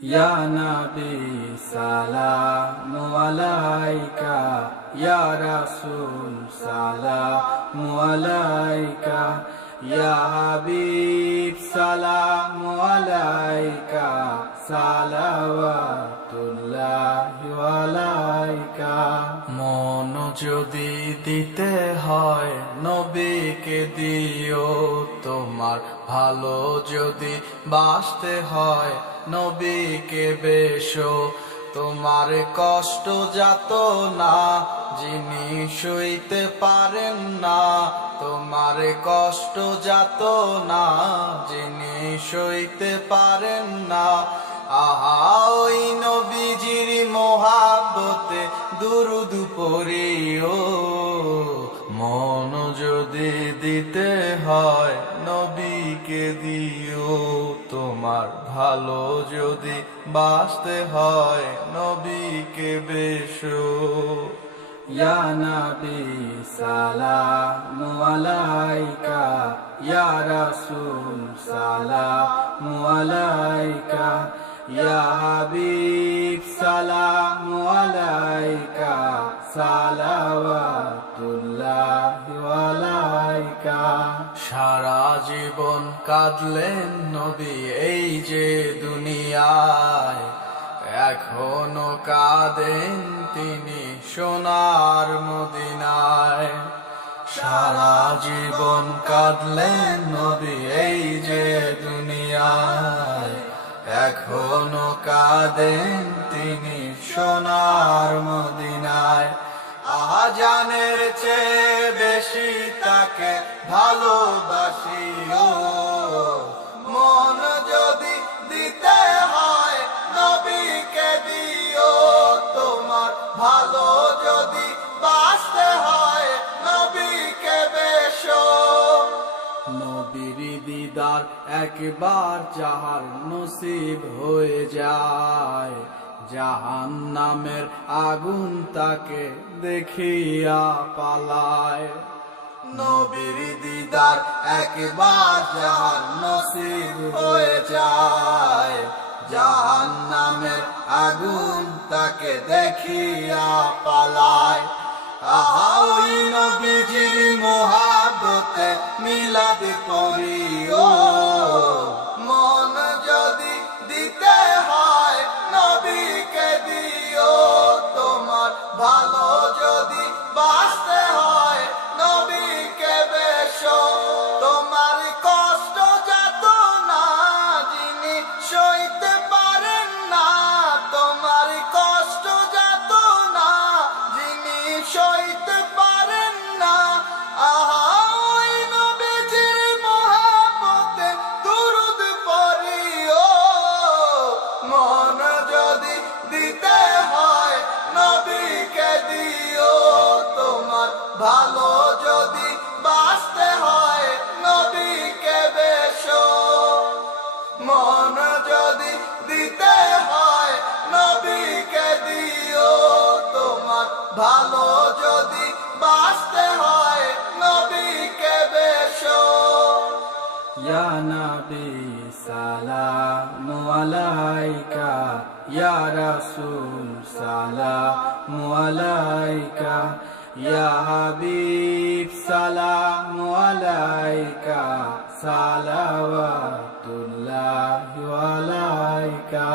ইয়া নবী সালামু আলাইকা, ইয়া রাসূল সালামু আলাইকা, ইয়া হাবিব সালামু আলাইকা, সালাওয়াতুল্লাহি আলাইকা। মন যদি দিতে হয় নবীকে দিও, তোমার ভালো যদি বাসতে হয় নবীকে বেশো। তোমার কষ্ট যাত না যিনি সইতে পারেন না, তোমার কষ্ট যাত না যিনি সইতে পারেন না। আহা ওই নবীজির মোহাব্বতে দুরুদ পড়িও, মন যদি দিতে হয় নবীকে দিও। তোমার ভালো যদি বাসতে হয় নবীকে বেশো। ইয়া নবী সালামু আলাইকা, ইয়া রাসূল সালামু আলাইকা, ইয়া হাবিব সালামু আলাইকা, সালাওয়াতুল্লাহি আলাইকা। সারা জীবন কাঁদলেন নবী এই যে দুনিয়ায়, এখনো কাঁদেন তিনি সোনার মদিনায়। সারা জীবন কাঁদলেন নবী এই যে দুনিয়ায়, এখনো কাঁদেন তিনি সোনার মদিনায়। আজানের চেয়ে বেশি তাকে ভালোবাসিও, মন যদি দিতে হয় নবীকে দিও। তোমার ভালো যদি বাসতে হয় নবীকে বেশো। নবীর দিদার একবার যাহার নসিব হয়ে যায়, জাহান্নামের আগুন তাকে দেখিয়া পালায়। নবীর দিদার একবার যাহার নসিব হয়ে যায়, জাহান্নামের আগুন তাকে দেখিয়া পালায়। আহা ওই নবীজির মোহাব্বতে মিলাদ পড়িও, মন যদি দিতে হয় নবীকে দিও। তোমার ভালো যদি বাসতে হয় নবীকে বেশো। তোমার কষ্ট যাত না যিনি সইতে পারেন না, তোমার কষ্ট যাত না যিনি সইতে পারেন না। আহা ওই নবীজির মোহাব্বতে দুরুদ পড়িও, মন যদি দিতে হয় নবীকে দিও। তোমার ভালো যদি বাসতে হয় নবীকে বেশো, মন যদি দিতে হয় নবীকে দিও। তোমার ভালো যদি বাসতে হয় নবীকে বেশো। ইয়া নবী সালামু আলাইকা, ইয়া রাসূল সালামু আলাইকা, ইয়া হাবিব সালামু আলাইকা, সালাওয়াতুল্লাহি আলাইকা।